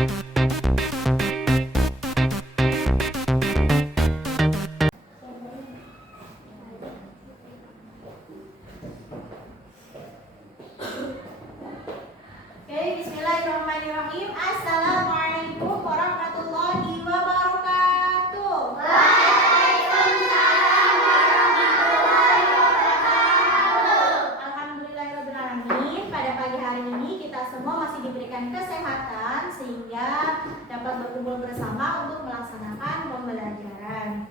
Bismillahirrahmanirrahim. Assalamualaikum warahmatullahi wabarakatuh. Waalaikumsalam warahmatullahi wabarakatuh. Alhamdulillahirrahmanirrahim. Pada pagi hari ini kita semua masih diberikan kesehatan sehingga dapat berkumpul bersama untuk melaksanakan pembelajaran.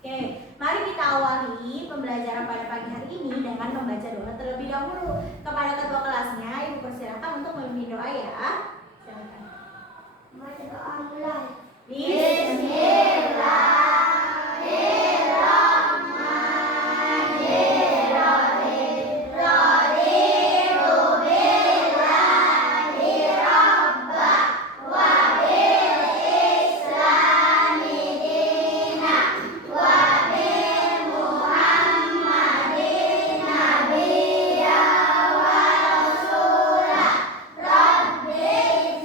Oke, mari kita awali pembelajaran pada pagi hari ini dengan membaca doa terlebih dahulu. Kepada ketua kelasnya, Ibu persilakan untuk memimpin doa ya. Silakan. Mari doa mulai. Bismillahirrahmanirrahim. Raditu billahi rabba wa bil islami dina wa bi Muhammadin nabiyya wa rasula. Rabbi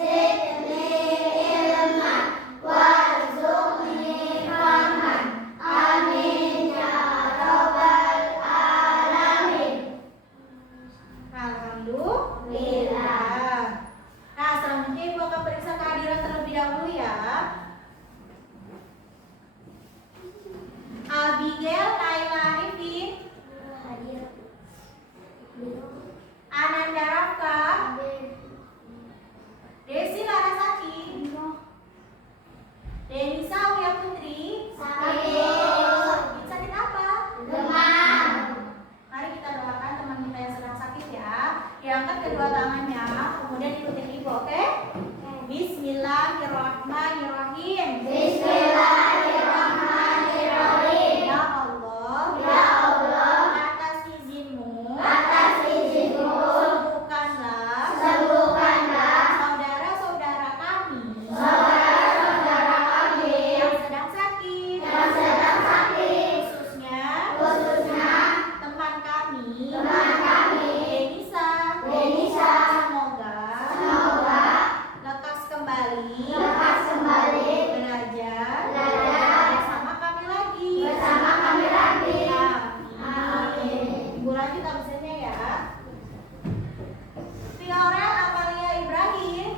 zidni ilman warzuqni fahman. Amin ya rabbal alamin. Alhamdulillah. Nah, selanjutnya Ibu akan periksa kehadiran terlebih dahulu ya. Abigail Naila Arifin, Hadir. Ananda Rafka, Desi Larasati, Denisa Uya Putri. Sakit apa? Demam. Mari kita doakan teman kita yang sedang sakit ya. Diangkat kedua tangannya, kemudian ikutin Ibu, oke? Bismillahirrahmanirrahim. Bismillahirrahmanirrahim. Ya Allah, Ya Allah, atas izinmu, atas izinmu, sembuhkanlah sembuhkanlah saudara-saudara kami saudara-saudara kami yang sedang sakit, khususnya teman kami, Denisa. Semoga lekas kembali belajar bersama kami lagi. Amin. Ibu lanjut absennya ya. Fiorel Amalia Ibrahim,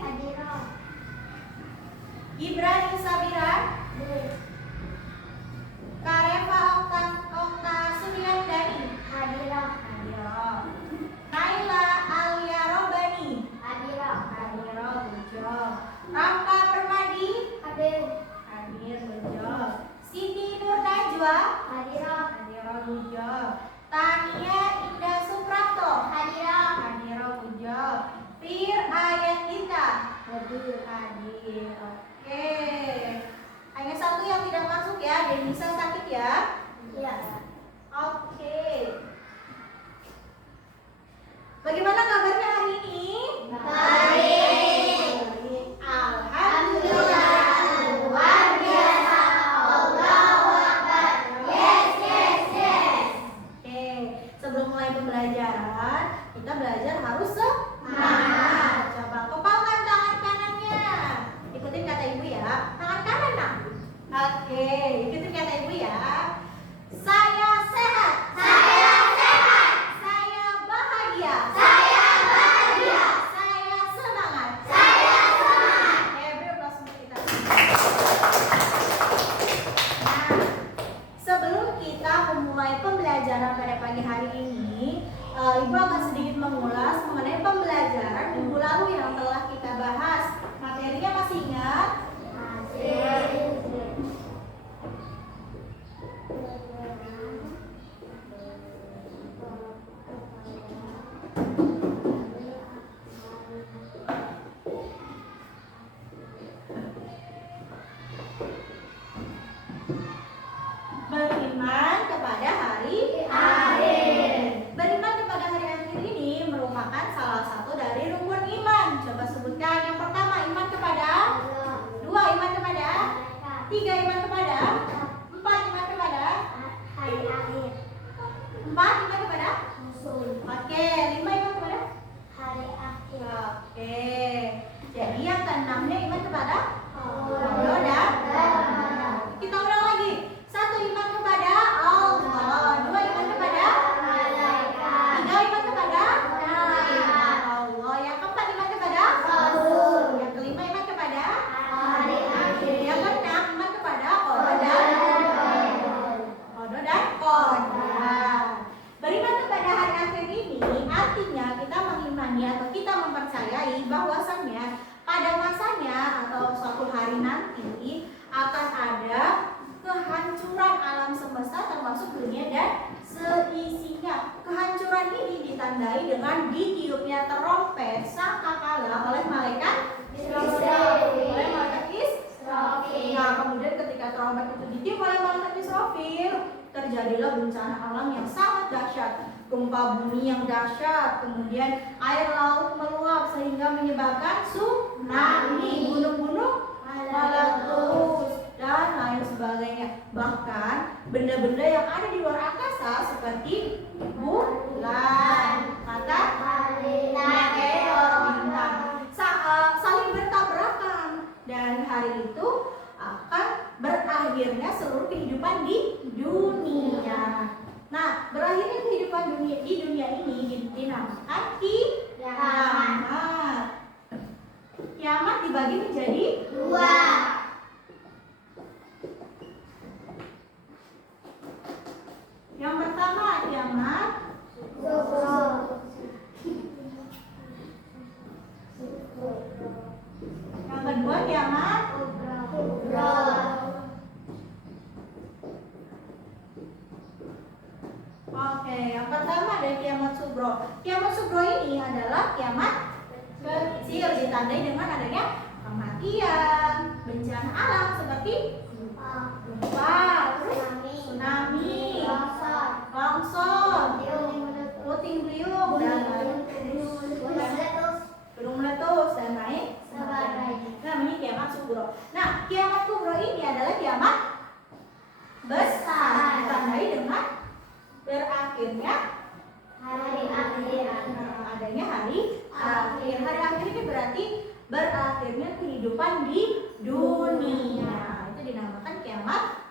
Gibran Sabira, Kareva Okta Suryandani, Naila Alia Robani, Hadiro Bejo, Rangka Permadi, Hadir Bejo, Siti Nur Najwa, Hadiro Bejo, Tania Indah Suprapto, Hadiro Bejo, Fir Ayandita, Hadir. Oke. Hanya satu yang tidak masuk ya, Denisa sakit ya. Oke. Bagaimana kabarnya hari ini? Baik. Alhamdulillah. Luar biasa. Allahu Akbar. Yes. Oke, sebelum mulai pembelajaran, kita belajar harus semangat. Coba kepalkan tangan kanannya. Ikutin kata Ibu ya. Tangan kanan, Nak. Oke, ikutin kata Ibu ya. Saya sehat. Saya bahagia. Saya semangat. Beri aplaus untuk kita. Nah, sebelum kita memulai pembelajaran pada pagi hari ini, Ibu akan sedikit mengulas mengenai pembelajaran minggu lalu yang telah kita bahas. Materinya masih ingat? Beriman kepada hari akhir. Beriman kepada hari akhir ini merupakan salah satu dari rukun iman. Coba sebutkan. Yang pertama, iman kepada. Dua, iman kepada. Tiga, iman kepada. Empat, iman kepada. Empat, iman kepada. Oke, lima, iman kepada. Oke. Jadi yang keenamnya iman kepada kepada Allah dan kita ulang lagi. 1, iman kepada Allah. 2, iman kepada malaikat, 3, iman kepada Allah. Yang keempat, iman kepada Rasul, yang kelima, iman kepada hari akhir, yang keenam, iman kepada qada dan qadar. Beriman kepada hari akhir ini artinya kita mengimani atau kita mempercayai bahwasannya pada masanya atau suatu hari nanti akan ada kehancuran alam semesta termasuk dunia dan seisinya. Kehancuran ini ditandai dengan ditiupnya terompet sangkakala oleh malaikat Israfil. Israfil. Nah, kemudian ketika terompet itu ditiup oleh malaikat Israfil, terjadilah bencana alam yang sangat dahsyat, gempa bumi yang dahsyat, kemudian air laut meluap sehingga menyebabkan tsunami, gunung-gunung meletus dan lain sebagainya. Bahkan benda-benda yang ada di luar angkasa seperti bulan, matahari, bintang saling bertabrakan, dan hari itu akan berakhirnya seluruh kehidupan di dunia. Nah, berakhirnya kehidupan di dunia ini dinamakan kiamat. Kiamat dibagi menjadi 2. yang pertama kiamat yang kedua kiamat Oke, yang pertama ada kiamat subro. Kiamat subro ini adalah kiamat kecil, ditandai dengan adanya kematian, bencana alam seperti gempa, terus tsunami, longsor, puting beliung, dan gunung meletus dan lain sebagainya. Namanya kiamat subro. Nah, kiamat kubro ini adalah kiamat besar, ditandai dengan berakhirnya hari akhir. adanya hari akhir. Hari akhir ini berarti berakhirnya kehidupan di dunia. Itu dinamakan kiamat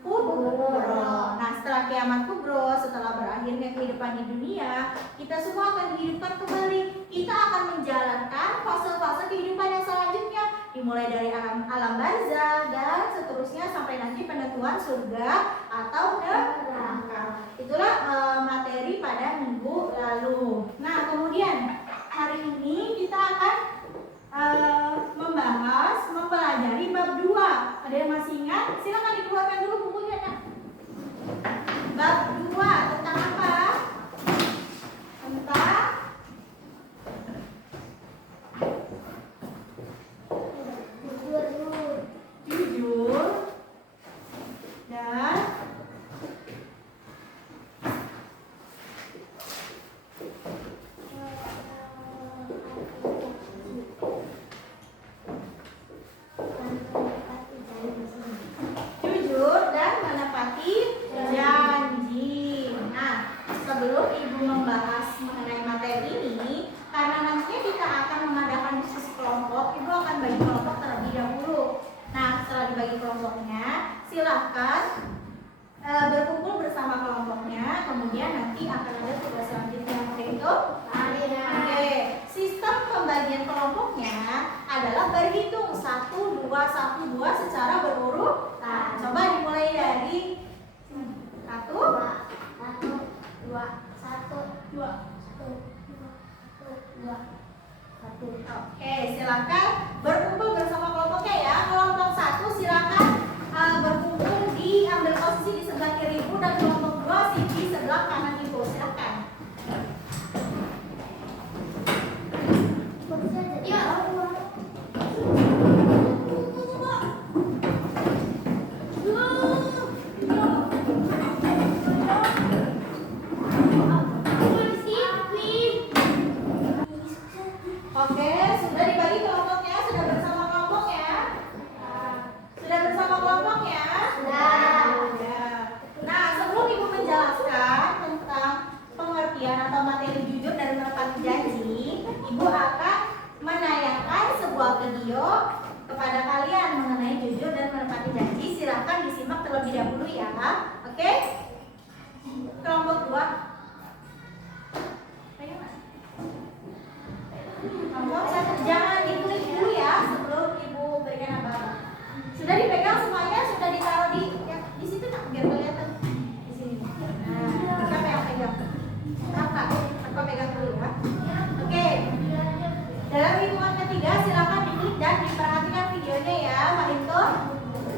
kubro. Nah, setelah kiamat kubro, setelah berakhirnya kehidupan di dunia, kita semua akan dihidupkan kembali. Kita akan menjalankan fase-fase kehidupan yang selanjutnya, dimulai dari alam barzah dan seterusnya sampai nanti penentuan surga atau neraka. Itulah materi pada minggu lalu. Nah, kemudian hari ini kita akan mempelajari bab 2. Ada yang masih ingat? Silakan dikeluarkan dulu bukunya. Nah. Bab 2 tentang apa? Tentang jujur dan menepati janji. Nah, sebelum Ibu membahas mengenai materi ini, karena nantinya kita akan mengadakan diskusi kelompok, Ibu akan bagi kelompok terlebih dahulu. Nah, setelah dibagi kelompoknya, silahkan berkumpul bersama kelompoknya, kemudian nanti akan ada tugas selanjutnya. Oke itu? Oke, sistem pembagian kelompoknya adalah berhitung 1, 2, 1, 2 secara berurutan. Coba dimulai dari 1, 2. Oke, silakan berkumpul bersama kelompoknya ya. Kelompok 1 silakan berkumpul diambil posisi di sebelah kiri Ibu, dan kelompok 2 di sebelah kanan Ibu. Silakan. Oke, sudah dibagi kelompoknya, sudah bersama kelompoknya? Sudah bersama kelompoknya? Sudah. Ya. Nah, sebelum Ibu menjelaskan tentang pengertian atau materi jujur dan menepati janji, Ibu akan menayangkan sebuah video. kepada kalian mengenai jujur dan menepati janji. Silahkan disimak terlebih dahulu ya. Oke? Kelompok 2. Kelompok 1 jangan diklik dulu ya sebelum Ibu berikan apa-apa. Sudah dipegang semuanya, sudah ditaruh di situ nak biar kelihatan. Di sini. Nah, siapa yang pegang? Kakak pegang dulu ya. Oke. Dalam hitungan ketiga silakan diklik dan diperhatikan videonya ya, Pak Hinto.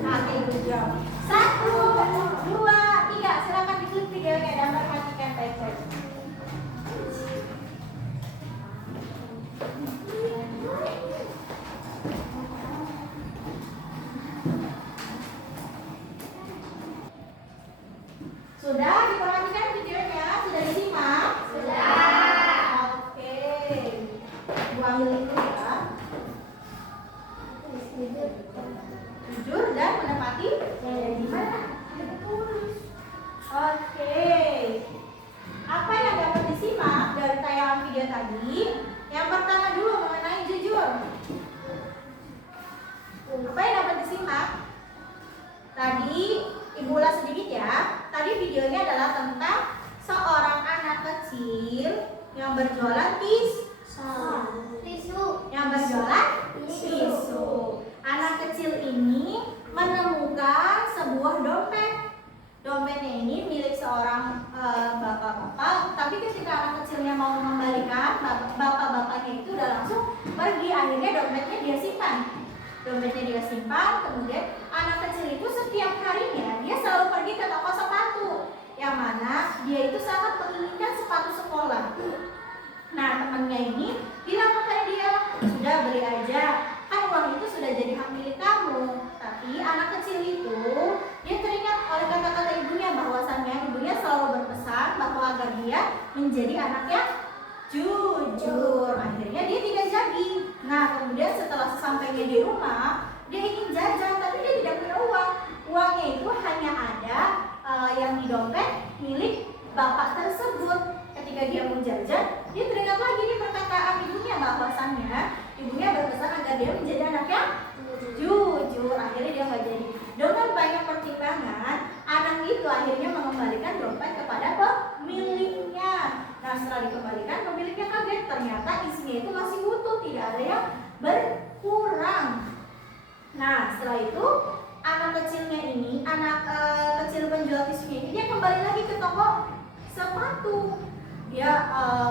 Nah, oke, good job. 1, 2, 3. Silakan diklik videonya dan perhatikan baik-baik. Sudah diperhatikan videonya? Sudah disimak? Sudah. Oke. Buang dulu ya. Jujur dan menepati janji. Mana? Oke. Apa yang dapat disimak dari tayangan video tadi? Yang pertama dulu mengenai jujur. Apa yang dapat disimak? Tadi Ibu ulas sedikit ya. Tadi videonya adalah tentang seorang anak kecil yang berjualan tisu. Yang berjualan tisu. Anak kecil ini menemukan sebuah dompet. Dompetnya ini milik seorang bapak-bapak. Tapi ketika anak kecilnya mau mengembalikan, bapak-bapaknya itu udah langsung pergi. Akhirnya dompetnya dia simpan. Kemudian anak kecil itu setiap harinya dia selalu pergi ke toko sepatu, yang mana dia itu sangat menginginkan sepatu sekolah. Nah, temannya ini bilang kepada dia, sudah beli aja, kan uang itu sudah jadi hak milik kamu. Tapi anak kecil itu dia teringat oleh kata-kata ibunya, bahwasannya ibunya selalu berpesan bahwa agar dia menjadi anak yang jujur. Akhirnya dia tidak jadi. Nah, kemudian setelah sesampainya di rumah, dia ingin jajan tapi dia tidak punya uang. Uangnya itu hanya ada yang di dompet milik bapak tersebut. Ketika dia mau jajan, dia teringat lagi nih perkataan ibunya, bahwasannya ibunya berpesan agar dia menjadi anak yang jujur. Akhirnya dia nggak jadi. Dengan banyak pertimbangan, anak itu akhirnya mengembalikan dompet kepada pemiliknya. Nah, setelah dikembalikan, pemiliknya kaget, ternyata isinya itu masih utuh, tidak ada yang berkurang. Nah, setelah itu anak kecilnya ini, kecil penjual tisunya ini, dia kembali lagi ke toko sepatu. Dia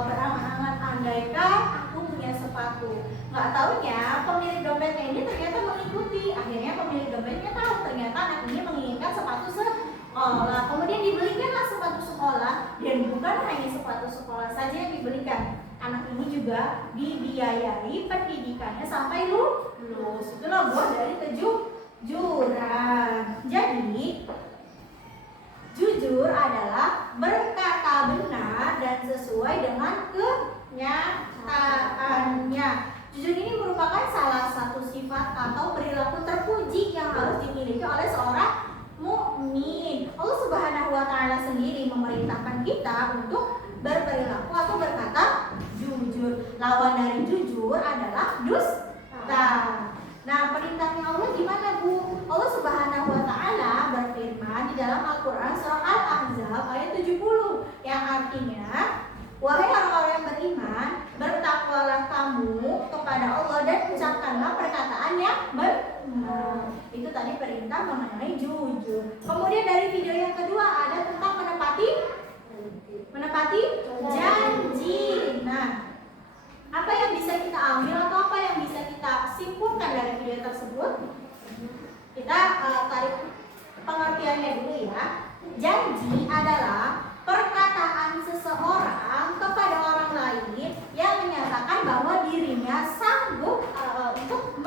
berangan-angan, andaikan aku punya sepatu. Nggak taunya pemilik dompetnya ini ternyata mengikuti. Akhirnya pemilik dompetnya tahu ternyata anak ini menginginkan sepatu sekolah. Kemudian dibelikanlah sepatu sekolah, dan bukan hanya sepatu sekolah saja yang dibelikan. Anak ini juga dibiayai pendidikannya sampai lulus. Itulah buah dari kejujuran. Jadi jujur adalah berkata benar dan sesuai dengan kenyataannya. Jujur ini merupakan salah satu sifat atau perilaku terpuji yang harus dimiliki oleh seorang mukmin. Allah Subhanahu wa taala sendiri memerintahkan kita untuk berperilaku atau berkata jujur. Lawan dari jujur adalah dusta. Nah, perintahnya Allah gimana, Bu? Allah Subhanahu wa taala berfirman di dalam Al-Qur'an surah Al-Ahzab ayat 70 yang artinya, wahai orang-orang yang beriman, bertakwalah kamu kepada Allah dan ucapkanlah perkataan yang benar. Itu tadi perintah mengenai jujur. Kemudian dari video yang kedua ada tentang menepati janji. Nah, apa yang bisa kita ambil atau apa yang bisa kita simpulkan dari video tersebut? Kita tarik pengertiannya dulu ya. Janji adalah perkataan seseorang kepada orang lain yang menyatakan bahwa dirinya sanggup untuk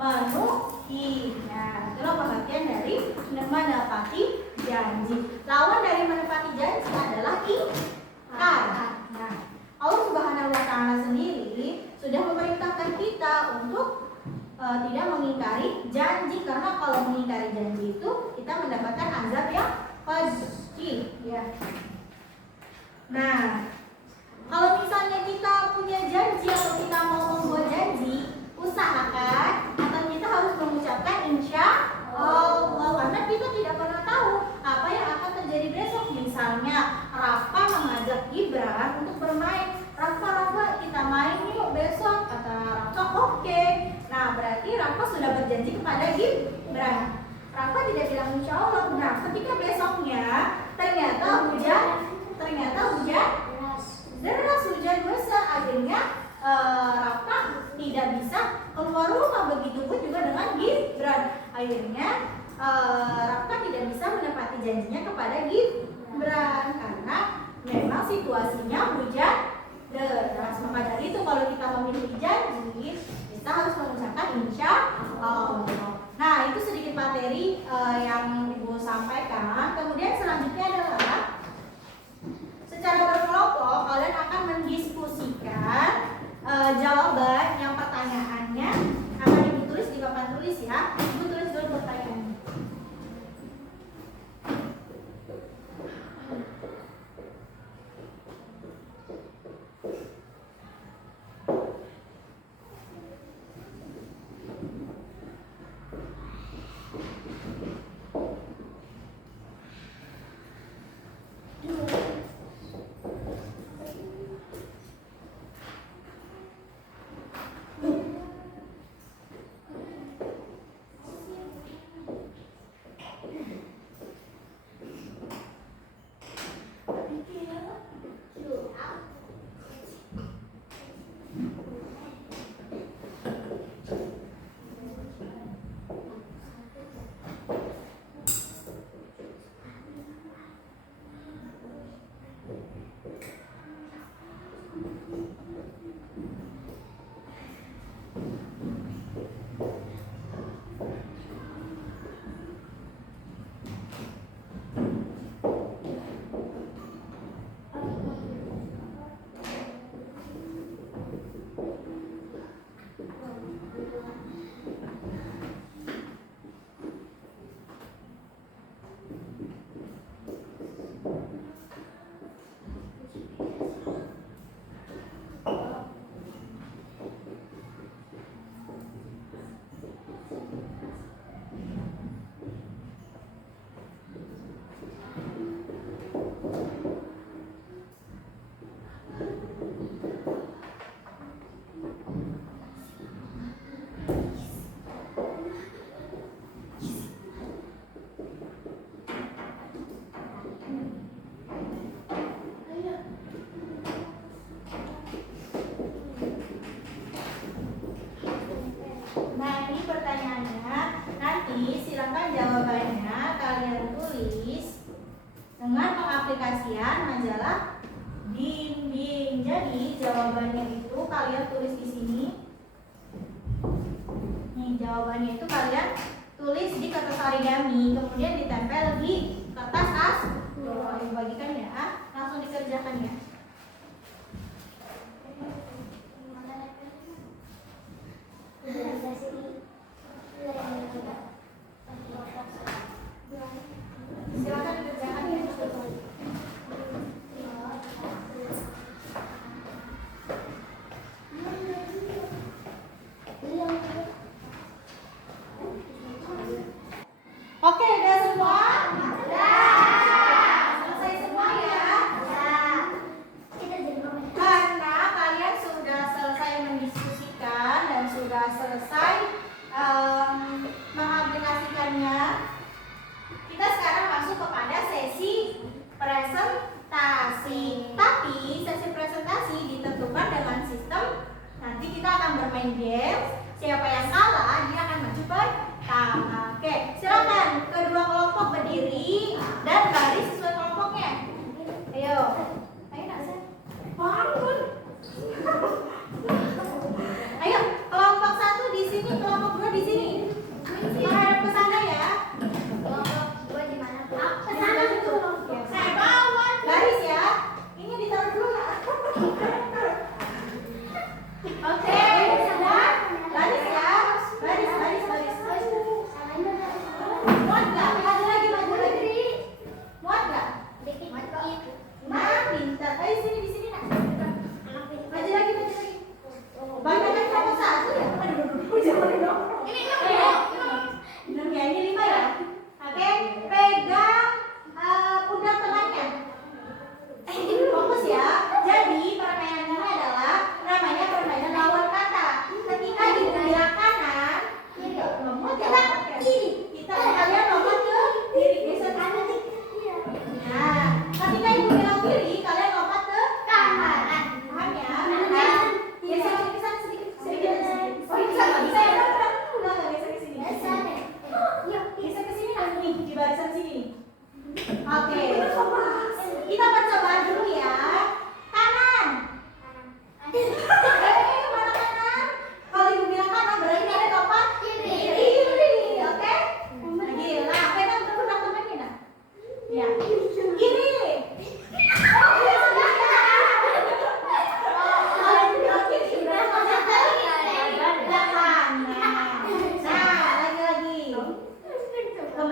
memenuhinya. Itulah pengertian dari menepati janji. Lawan dari menepati janji adalah ingkar. Nah, Allah Subhanahu wa taala sendiri sudah memerintahkan kita untuk tidak mengingkari janji, karena kalau mengingkari janji itu kita mendapatkan azab yang pasti ya. Nah, kalau misalnya kita punya janji atau kita mau membuat janji, usahakan atau kita Oke. Nah, berarti Rafa sudah berjanji kepada Gibran. Rafa tidak bilang insya Allah. Nah, ketika besoknya ternyata hujan deras, hujan besar. Akhirnya Rafa tidak bisa keluar rumah. Begitupun juga dengan Gibran. Akhirnya Rafa tidak bisa menepati janjinya kepada Gibran karena memang situasinya hujan deras. Maka dari itu kalau kita memiliki janji, kita harus mengucapkan insya Allah. Nah, itu sedikit materi yang Ibu sampaikan. Kemudian selanjutnya adalah secara berkelompok kalian akan mendiskusikan jawaban yang pertanyaannya akan Ibu tulis di papan tulis ya. Ibu tulis dulu pertanyaannya. Silakan jawabannya kalian tulis dengan pengaplikasian majalah bimbing. Jadi jawabannya itu kalian tulis di sini. Nih jawabannya itu kalian tulis di kertas origami, kemudian ditempel di kertas as. Dibagikan ya, langsung dikerjakan ya. Silakan dikerjakan ya. Oke, udah semua? Selesai semua ya? Karena kalian sudah selesai mendiskusikan dan sudah selesai mengaplikasikannya, kita sekarang masuk kepada sesi presentasi. Tapi sesi presentasi ditentukan dengan sistem nanti kita akan bermain game. Siapa yang kalah dia akan maju pertama. Oke, silakan kedua kelompok berdiri dan baris sesuai kelompoknya. Ayo, ayo Nasa, bangun. Ayo, kelompok 1 di sini, kelompok 2 di sini. Menghadap ke sana ya. Kelompok 2 di mana? Ke sana dulu. Saya bawa. Baris ya. Ini ditaruh dulu ya. Oke, sudah. Baris ya. Baris. Muat nggak? Maju lagi. Muat nggak? Nah, pintar. Ayo sini di sini nak. Maju lagi. Banyak kan kelompok 1 ya? Aduh.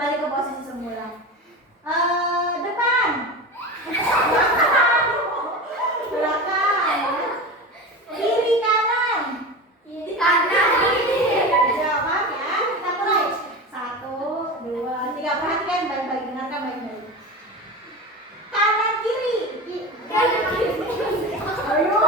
Kembali ke posisi semula. Depan. Belakang. Kiri kanan. Kiri kanan. Jawab ya. Kita mulai. 1, 2, 3. Perhatikan baik-baik. Dengarkan baik-baik. Kanan kiri. Kanan kiri. Ayo.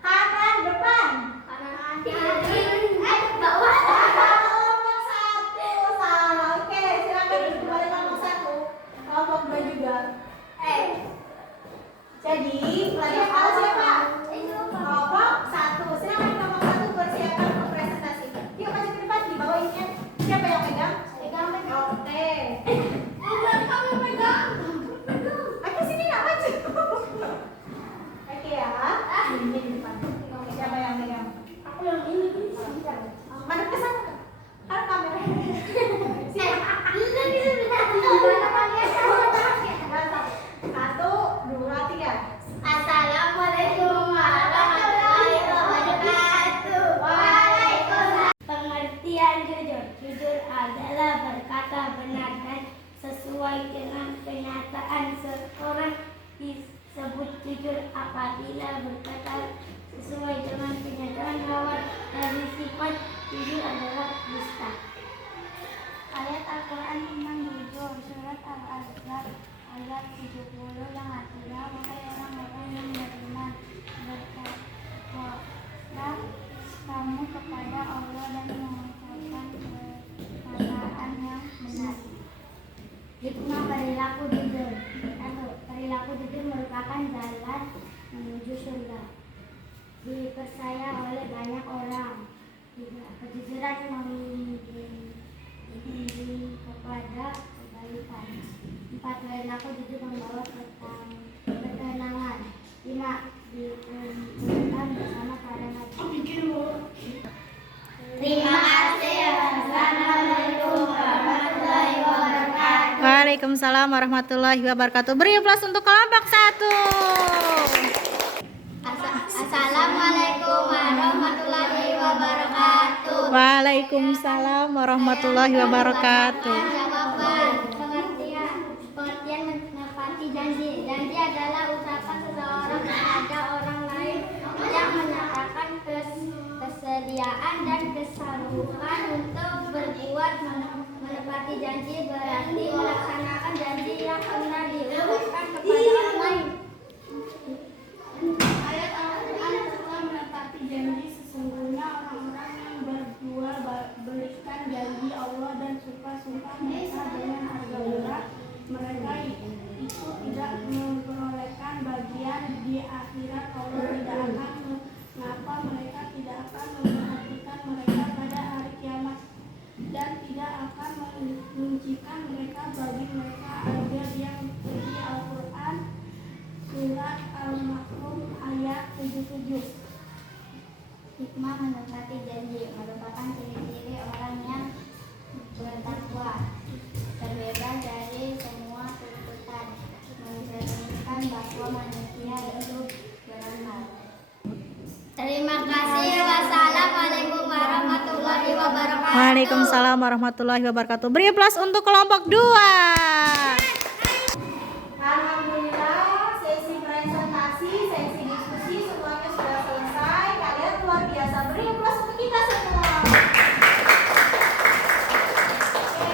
Kanan depan. Kanan kiri. Bawah. Kelompok 1 salah. Oke, silakan kembali kelompok 1. Kelompok 2 juga. Jadi, pelajar salah siapa? Kelompok 1. Silakan kelompok 1 persiapkan untuk presentasi. Yuk maju ke depan, di bawah ininya. Siapa yang pegang? Pegang. Oke. Kamu pegang. Aku sini nggak maju. Oke ya. Ini di depan. Siapa yang pegang? Aku yang ini. Madep ke sana. Kan kamera. Satu, dua, tiga. Assalamualaikum warahmatullahi wabarakatuh. Waalaikumsalam. Pengertian jujur. Jujur adalah berkata benar dan sesuai dengan kenyataan. Seorang disebut jujur apabila berkata sesuai dengan kenyataan. Lawan dari sifat jujur adalah dusta. Ayat Al-Quran tentang jujur, surat Al-Ahzab ayat 70 yang artinya, wahai orang-orang yang beriman, bertakwalah kamu kepada Allah dan mengucapkan perkataan yang benar. Hikmah perilaku jujur. Perilaku jujur merupakan jalan menuju surga. Dipercaya oleh banyak orang. Kejujuran membimbing kepada kebaikan. 4. Perilaku jujur membawa ketenangan. 5. Dikumpulkan bersama para nabi. Terima kasih. Wassalamualaikum warahmatullahi wabarakatuh. Waalaikumsalam warahmatullahi wabarakatuh. Beri aplaus untuk kelompok 1. Assalamualaikum warahmatullahi wabarakatuh. Waalaikumsalam warahmatullahi wabarakatuh. Jawaban. Pengertian menepati janji. Janji adalah ucapan seseorang kepada orang lain yang menyatakan kesediaan dan kesanggupan untuk berbuat. Menepati janji berarti melaksanakan janji yang pernah diucapkan kepada orang lain. Ayat Al-Quran telah menepati janji. Sesungguhnya orang-orang yang berjual belikan janji Allah dan sumpah-sumpah mereka dengan harga murah, mereka itu tidak memperolehkan bagian di akhirat. Allah tidak akan mengapa mereka tidak akan memperhatikan mereka pada hari kiamat dan tidak akan menunjukkan mereka bagi mereka ajar yang di Al-Quran surat Al-Ma'un ayat 77. Hikmah menepati janji merupakan ciri-ciri orang yang bertakwa, terbebas dari semua tuntutan, mencerminkan bahwa manusia itu beramal. Terima kasih. Wassalamualaikum warahmatullahi wabarakatuh. Waalaikumsalam warahmatullahi wabarakatuh. Beri aplaus untuk kelompok 2. Alhamdulillah, sesi presentasi, sesi diskusi semuanya sudah selesai. Kalian luar biasa. Beri aplaus untuk kita semua. Oke,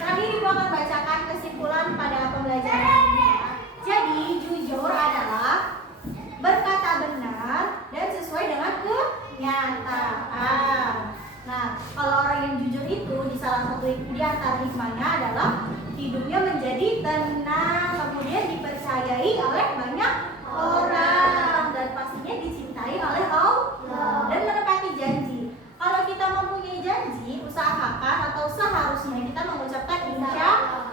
terakhir Ibu akan bacakan kesimpulan pada pembelajaran ini. Jadi, jujur adalah berkata benar dan sesuai dengan kenyataan. Nah, kalau orang yang jujur itu di salah satu di antara hikmahnya adalah hidupnya menjadi tenang, kemudian dipercayai oleh banyak orang dan pastinya dicintai oleh Allah dan menepati janji. Kalau kita mempunyai janji, usahakan atau seharusnya kita mengucapkan insya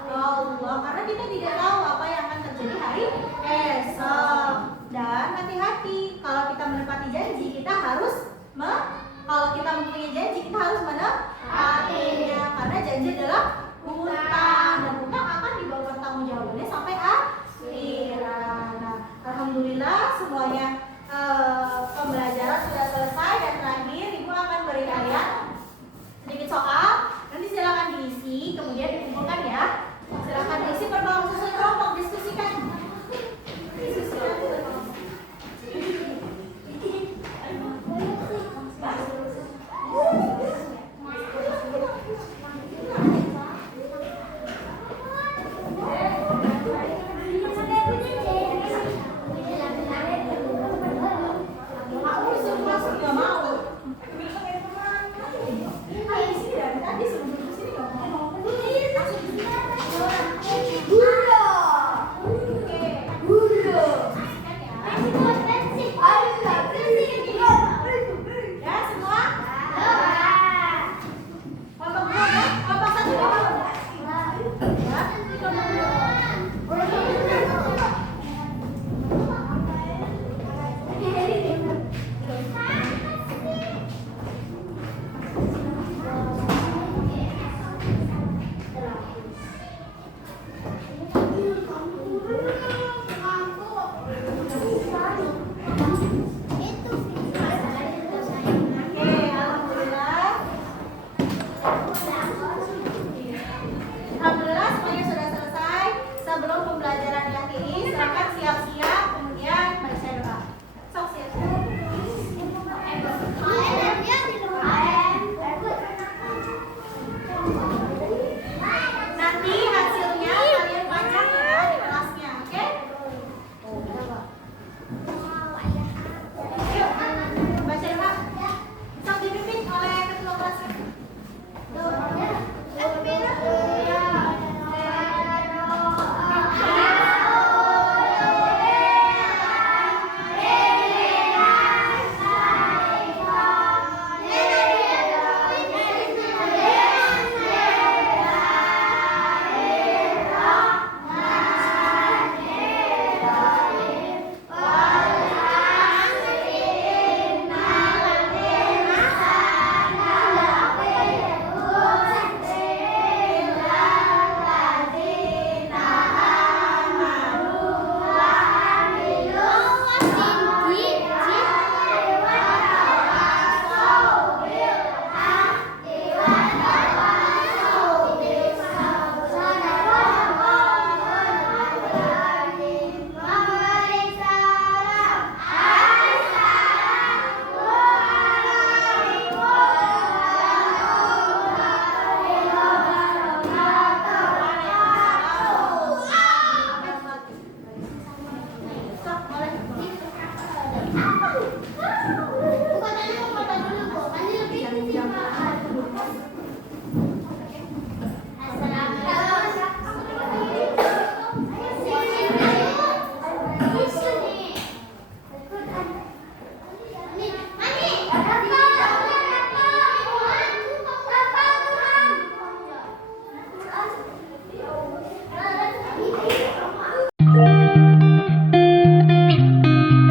Allah karena kita tidak tahu apa yang akan terjadi hari esok. Dan hati-hati kalau kita menepati janji, kita harus kalau kita mempunyai janji kita harus menepatinya karena janji adalah hutang dan hutang akan dibawa pertanggungjawabannya sampai akhirat. Nah, alhamdulillah semuanya pembelajaran sudah selesai dan terakhir Ibu akan